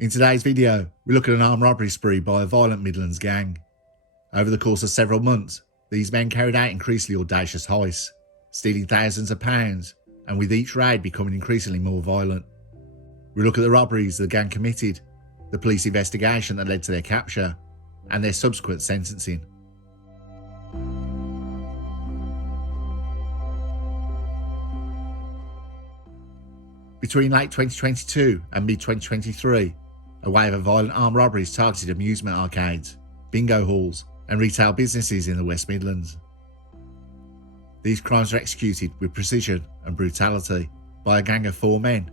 In today's video, we look at an armed robbery spree by a violent Midlands gang. Over the course of several months, these men carried out increasingly audacious heists, stealing thousands of pounds, and with each raid becoming increasingly more violent. We look at the robberies the gang committed, the police investigation that led to their capture, and their subsequent sentencing. Between late 2022 and mid-2023, a wave of violent armed robberies targeted amusement arcades, bingo halls, and retail businesses in the West Midlands. These crimes were executed with precision and brutality by a gang of four men: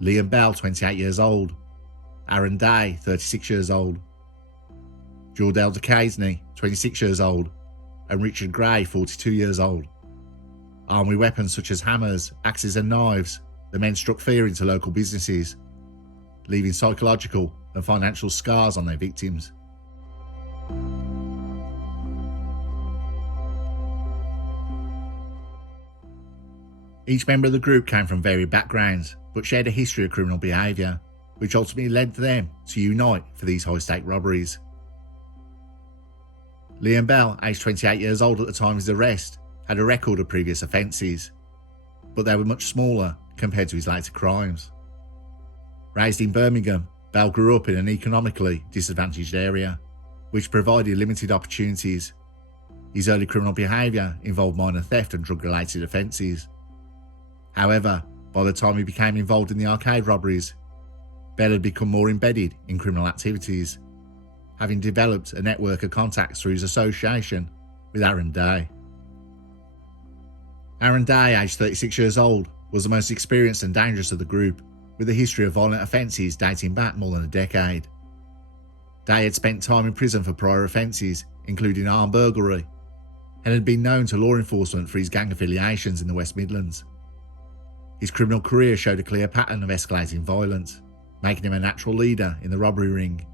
Liam Bell, 28 years old, Aaron Day, 36 years old, Jordell DeCasney, 26 years old, and Richard Gray, 42 years old. Armed with weapons such as hammers, axes and knives, the men struck fear into local businesses, leaving psychological and financial scars on their victims. Each member of the group came from varied backgrounds, but shared a history of criminal behaviour, which ultimately led them to unite for these high-stake robberies. Liam Bell, aged 28 years old at the time of his arrest, had a record of previous offences, but they were much smaller compared to his later crimes. Raised in Birmingham, Bell grew up in an economically disadvantaged area, which provided limited opportunities. His early criminal behaviour involved minor theft and drug-related offences. However, by the time he became involved in the arcade robberies, Bell had become more embedded in criminal activities, having developed a network of contacts through his association with Aaron Day. Aaron Day, aged 36 years old, was the most experienced and dangerous of the group, with a history of violent offences dating back more than a decade. Day had spent time in prison for prior offences, including armed burglary, and had been known to law enforcement for his gang affiliations in the West Midlands. His criminal career showed a clear pattern of escalating violence, making him a natural leader in the robbery ring.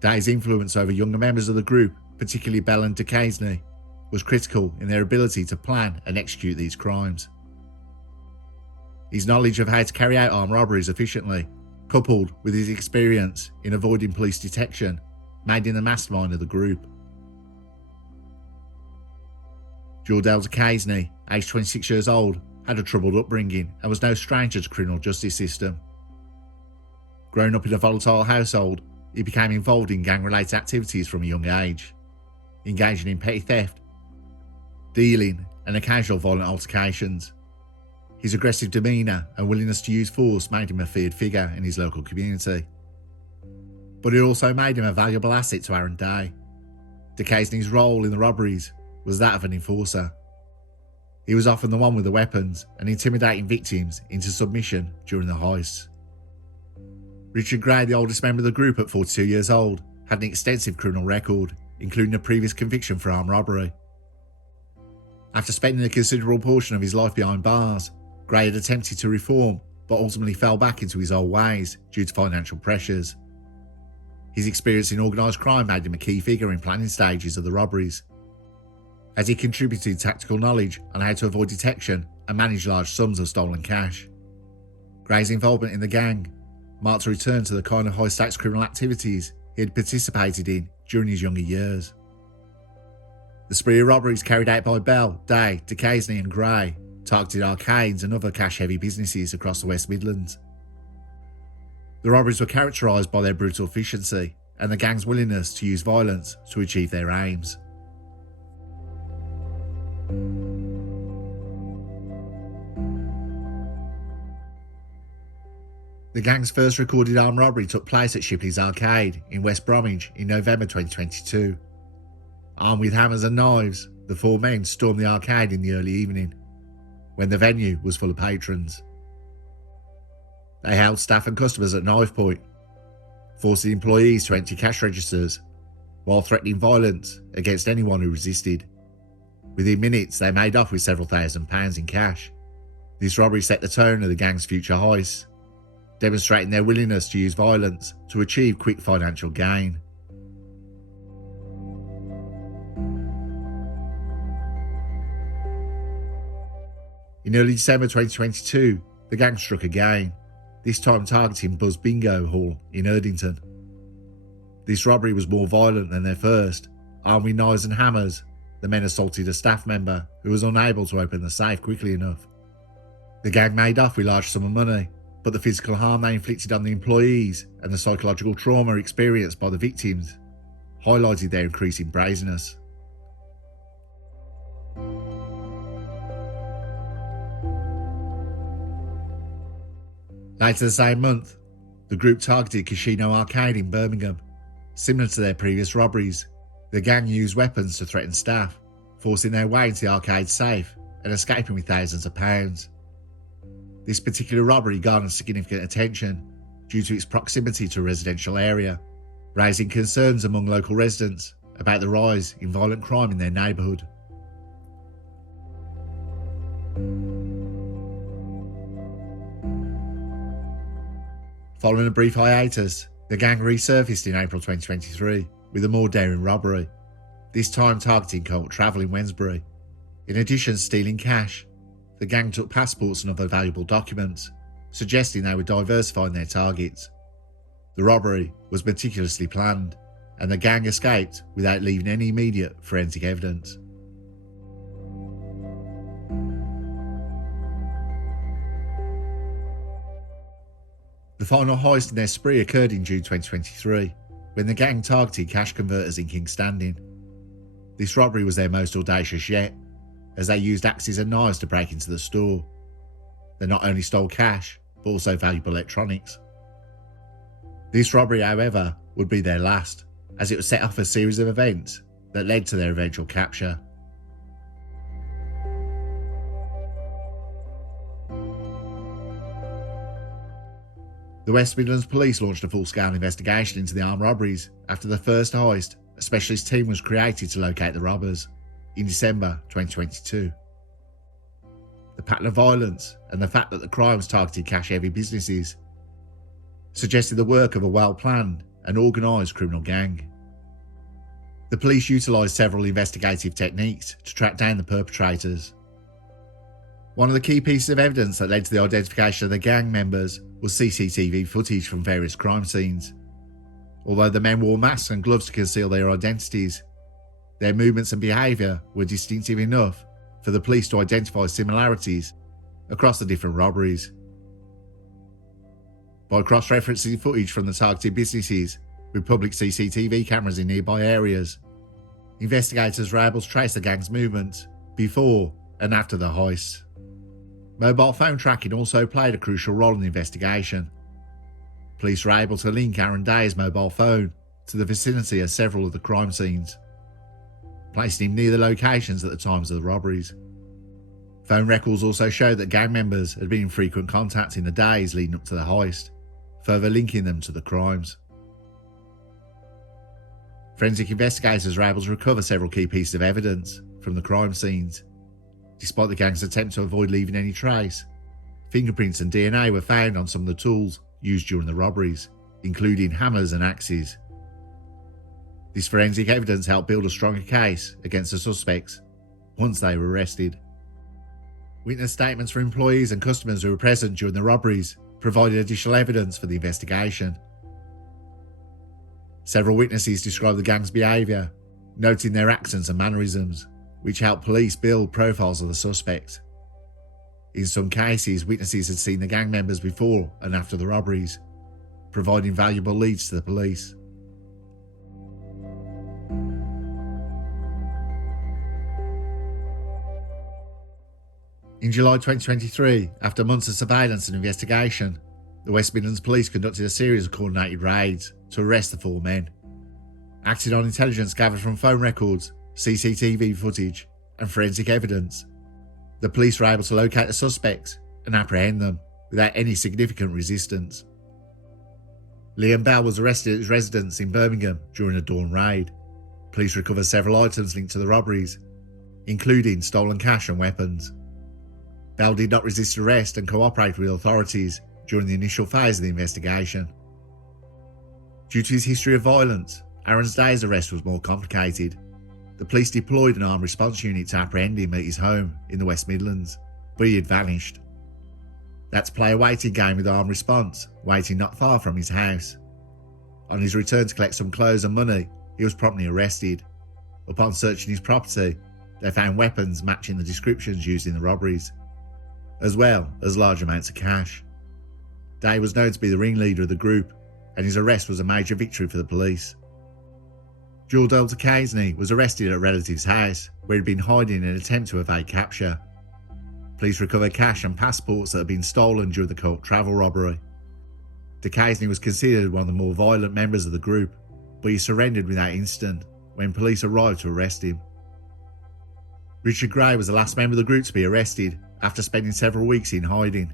Day's influence over younger members of the group, particularly Bell and DeCasney, was critical in their ability to plan and execute these crimes. His knowledge of how to carry out armed robberies efficiently, coupled with his experience in avoiding police detection, made him the mastermind of the group. Jordell DeCasney, aged 26 years old, had a troubled upbringing and was no stranger to the criminal justice system. Growing up in a volatile household, he became involved in gang-related activities from a young age, engaging in petty theft, dealing, and occasional violent altercations. His aggressive demeanour and willingness to use force made him a feared figure in his local community. But it also made him a valuable asset to Aaron Day. DeCasney's role in the robberies was that of an enforcer. He was often the one with the weapons and intimidating victims into submission during the heists. Richard Gray, the oldest member of the group at 42 years old, had an extensive criminal record, including a previous conviction for armed robbery. After spending a considerable portion of his life behind bars, Gray had attempted to reform, but ultimately fell back into his old ways due to financial pressures. His experience in organised crime made him a key figure in planning stages of the robberies, as he contributed tactical knowledge on how to avoid detection and manage large sums of stolen cash. Gray's involvement in the gang marked a return to the kind of high-stakes criminal activities he had participated in during his younger years. The spree of robberies carried out by Bell, Day, DeCasney and Gray targeted arcades and other cash-heavy businesses across the West Midlands. The robberies were characterised by their brutal efficiency and the gang's willingness to use violence to achieve their aims. The gang's first recorded armed robbery took place at Shipley's Arcade in West Bromwich in November 2022. Armed with hammers and knives, the four men stormed the arcade in the early evening, when the venue was full of patrons. They held staff and customers at knife point, forcing employees to empty cash registers, while threatening violence against anyone who resisted. Within minutes, they made off with several £1,000s in cash. This robbery set the tone of the gang's future heists, demonstrating their willingness to use violence to achieve quick financial gain. In early December 2022, the gang struck again, this time targeting Buzz Bingo Hall in Erdington. This robbery was more violent than their first. Armed with knives and hammers, the men assaulted a staff member who was unable to open the safe quickly enough. The gang made off with large sum of money, but the physical harm they inflicted on the employees and the psychological trauma experienced by the victims highlighted their increasing brazenness. Later the same month, the group targeted Casino Arcade in Birmingham. Similar to their previous robberies, the gang used weapons to threaten staff, forcing their way into the arcade safe and escaping with thousands of pounds. This particular robbery garnered significant attention due to its proximity to a residential area, raising concerns among local residents about the rise in violent crime in their neighbourhood. Following a brief hiatus, the gang resurfaced in April 2023 with a more daring robbery, this time targeting Colt Travel in Wednesbury. In addition to stealing cash, the gang took passports and other valuable documents, suggesting they were diversifying their targets. The robbery was meticulously planned, and the gang escaped without leaving any immediate forensic evidence. The final heist in their spree occurred in June 2023, when the gang targeted cash converters in King's Standing. This robbery was their most audacious yet, as they used axes and knives to break into the store. They not only stole cash, but also valuable electronics. This robbery, however, would be their last, as it would set off a series of events that led to their eventual capture. The West Midlands Police launched a full-scale investigation into the armed robberies after the first heist. A specialist team was created to locate the robbers in December 2022. The pattern of violence and the fact that the crimes targeted cash-heavy businesses suggested the work of a well-planned and organised criminal gang. The police utilised several investigative techniques to track down the perpetrators. One of the key pieces of evidence that led to the identification of the gang members was CCTV footage from various crime scenes. Although the men wore masks and gloves to conceal their identities, their movements and behaviour were distinctive enough for the police to identify similarities across the different robberies. By cross-referencing footage from the targeted businesses with public CCTV cameras in nearby areas, investigators were able to trace the gang's movements before and after the heists. Mobile phone tracking also played a crucial role in the investigation. Police were able to link Aaron Day's mobile phone to the vicinity of several of the crime scenes, placing him near the locations at the times of the robberies. Phone records also showed that gang members had been in frequent contact in the days leading up to the heist, further linking them to the crimes. Forensic investigators were able to recover several key pieces of evidence from the crime scenes. Despite the gang's attempt to avoid leaving any trace, fingerprints and DNA were found on some of the tools used during the robberies, including hammers and axes. This forensic evidence helped build a stronger case against the suspects once they were arrested. Witness statements from employees and customers who were present during the robberies provided additional evidence for the investigation. Several witnesses described the gang's behaviour, noting their accents and mannerisms, which helped police build profiles of the suspects. In some cases, witnesses had seen the gang members before and after the robberies, providing valuable leads to the police. In July 2023, after months of surveillance and investigation, the West Midlands Police conducted a series of coordinated raids to arrest the four men. Acting on intelligence gathered from phone records, CCTV footage, and forensic evidence, the police were able to locate the suspects and apprehend them without any significant resistance. Liam Bell was arrested at his residence in Birmingham during a dawn raid. Police recovered several items linked to the robberies, including stolen cash and weapons. Bell did not resist arrest and cooperated with authorities during the initial phase of the investigation. Due to his history of violence, Aaron Day's arrest was more complicated. The police deployed an armed response unit to apprehend him at his home in the West Midlands, but he had vanished. That's play a waiting game with armed response, waiting not far from his house. On his return to collect some clothes and money, he was promptly arrested. Upon searching his property, they found weapons matching the descriptions used in the robberies, as well as large amounts of cash. Day was known to be the ringleader of the group, and his arrest was a major victory for the police. Joel Delta Casney was arrested at a relative's house, where he'd been hiding in an attempt to evade capture. Police recovered cash and passports that had been stolen during the cult travel robbery. DeCasney was considered one of the more violent members of the group, but he surrendered without incident when police arrived to arrest him. Richard Gray was the last member of the group to be arrested after spending several weeks in hiding.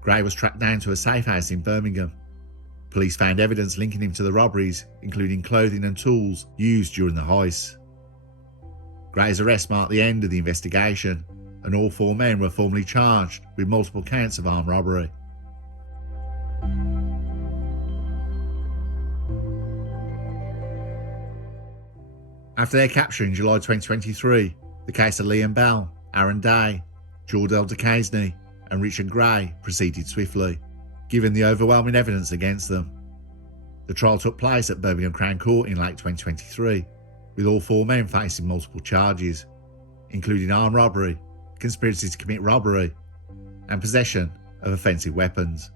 Gray was tracked down to a safe house in Birmingham. Police found evidence linking him to the robberies, including clothing and tools used during the heists. Gray's arrest marked the end of the investigation, and all 4 men were formally charged with multiple counts of armed robbery. After their capture in July 2023, the case of Liam Bell, Aaron Day, Joel Delta Casney and Richard Gray proceeded swiftly, given the overwhelming evidence against them. The trial took place at Birmingham Crown Court in late 2023, with all 4 men facing multiple charges, including armed robbery, conspiracy to commit robbery, and possession of offensive weapons.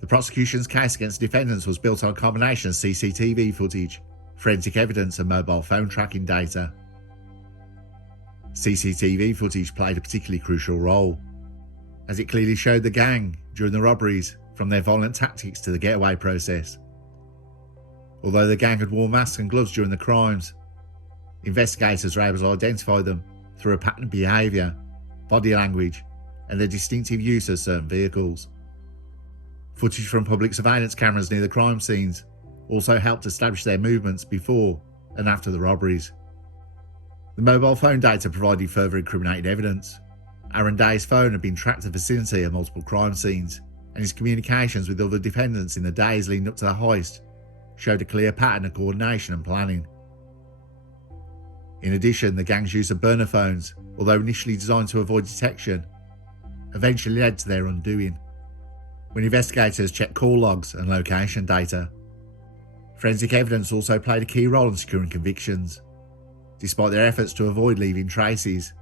The prosecution's case against the defendants was built on a combination of CCTV footage, forensic evidence and mobile phone tracking data. CCTV footage played a particularly crucial role, as it clearly showed the gang during the robberies, from their violent tactics to the getaway process. Although the gang had worn masks and gloves during the crimes, investigators were able to identify them through a pattern of behaviour, body language, and their distinctive use of certain vehicles. Footage from public surveillance cameras near the crime scenes also helped establish their movements before and after the robberies. The mobile phone data provided further incriminating evidence. Aaron Day's phone had been tracked to the vicinity of multiple crime scenes, and his communications with other defendants in the days leading up to the heist showed a clear pattern of coordination and planning. In addition, the gang's use of burner phones, although initially designed to avoid detection, eventually led to their undoing, when investigators checked call logs and location data. Forensic evidence also played a key role in securing convictions. Despite their efforts to avoid leaving traces,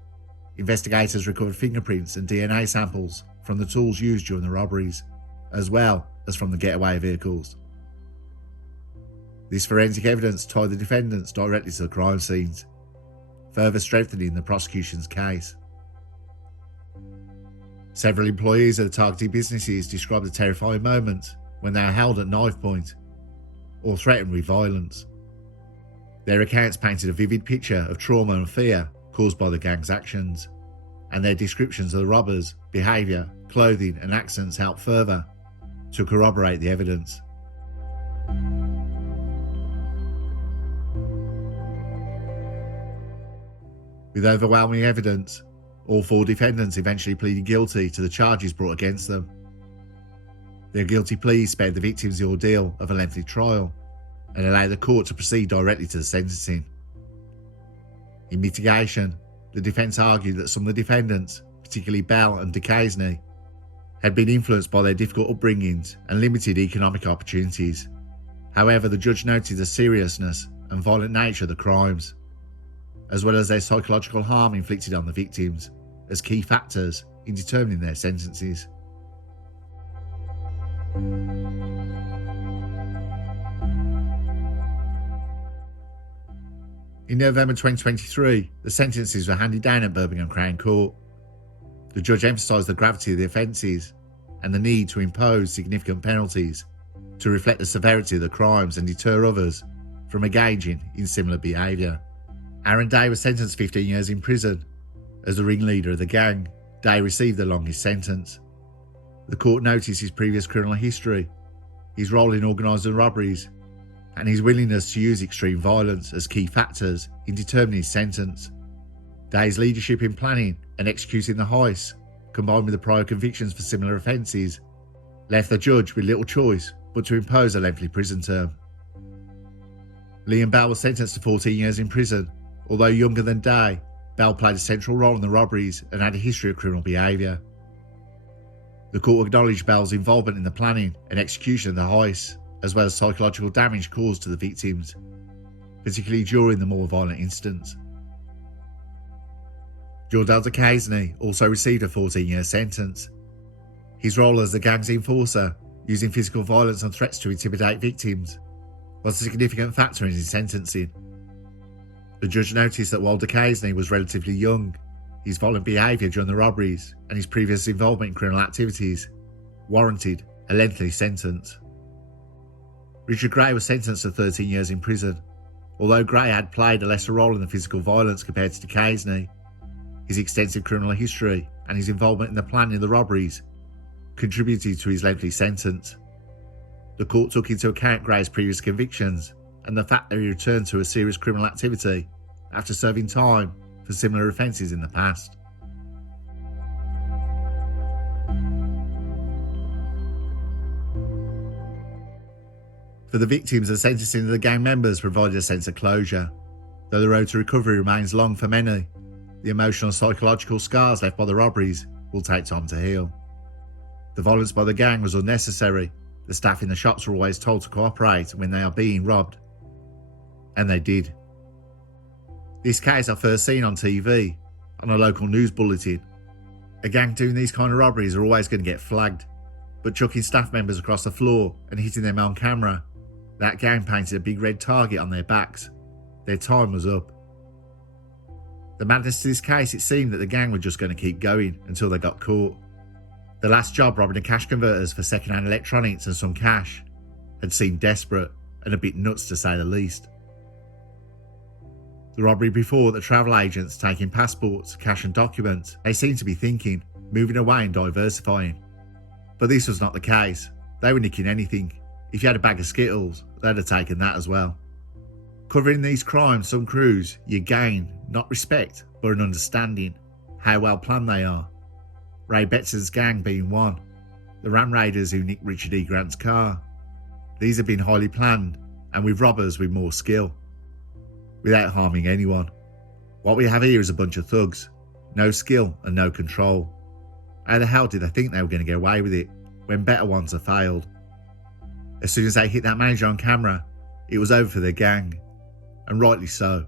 investigators recovered fingerprints and DNA samples from the tools used during the robberies, as well as from the getaway vehicles. This forensic evidence tied the defendants directly to the crime scenes, further strengthening the prosecution's case. Several employees of the targeted businesses described the terrifying moments when they are held at knife point or threatened with violence. Their accounts painted a vivid picture of trauma and fear caused by the gang's actions, and their descriptions of the robbers' behaviour, clothing and accents helped further to corroborate the evidence. With overwhelming evidence, all 4 defendants eventually pleaded guilty to the charges brought against them. Their guilty pleas spared the victims the ordeal of a lengthy trial and allowed the court to proceed directly to the sentencing. In mitigation, the defence argued that some of the defendants, particularly Bell and DeCasney, had been influenced by their difficult upbringings and limited economic opportunities. However, the judge noted the seriousness and violent nature of the crimes, as well as their psychological harm inflicted on the victims, as key factors in determining their sentences. In November 2023, the sentences were handed down at Birmingham Crown Court. The judge emphasised the gravity of the offences and the need to impose significant penalties to reflect the severity of the crimes and deter others from engaging in similar behaviour. Aaron Day was sentenced to 15 years in prison. As the ringleader of the gang, Day received the longest sentence. The court noticed his previous criminal history, his role in organising robberies, and his willingness to use extreme violence as key factors in determining his sentence. Day's leadership in planning and executing the heist, combined with the prior convictions for similar offences, left the judge with little choice but to impose a lengthy prison term. Lee and Bell were sentenced to 14 years in prison. Although younger than Day, Bell played a central role in the robberies and had a history of criminal behaviour. The court acknowledged Bell's involvement in the planning and execution of the heists, as well as psychological damage caused to the victims, particularly during the more violent incidents. Jordell Duquesne also received a 14-year sentence. His role as the gang's enforcer, using physical violence and threats to intimidate victims, was a significant factor in his sentencing. The judge noticed that while Duquesne was relatively young, his violent behaviour during the robberies and his previous involvement in criminal activities warranted a lengthy sentence. Richard Gray was sentenced to 13 years in prison. Although Gray had played a lesser role in the physical violence compared to Duquesne, his extensive criminal history and his involvement in the planning of the robberies contributed to his lengthy sentence. The court took into account Gray's previous convictions and the fact that he returned to a serious criminal activity after serving time for similar offences in the past. For the victims, the sentencing of the gang members provided a sense of closure. Though the road to recovery remains long for many, the emotional and psychological scars left by the robberies will take time to heal. The violence by the gang was unnecessary. The staff in the shops were always told to cooperate when they are being robbed. And they did. This case I first seen on TV, on a local news bulletin. A gang doing these kind of robberies are always going to get flagged, but chucking staff members across the floor and hitting them on camera, that gang painted a big red target on their backs. Their time was up. The madness to this case, it seemed that the gang were just going to keep going until they got caught. The last job robbing the cash converters for second-hand electronics and some cash had seemed desperate and a bit nuts to say the least. The robbery before, the travel agents taking passports, cash and documents, they seemed to be thinking, moving away and diversifying. But this was not the case. They were nicking anything. If you had a bag of Skittles, they'd have taken that as well. Covering these crimes, some crews, you gain, not respect, but an understanding, how well planned they are. Ray Betz's gang being one, the Ram Raiders who nicked Richard E. Grant's car. These have been highly planned, and with robbers with more skill, without harming anyone. What we have here is a bunch of thugs, no skill and no control. How the hell did they think they were going to get away with it, when better ones have failed? As soon as they hit that manager on camera, it was over for their gang, and rightly so.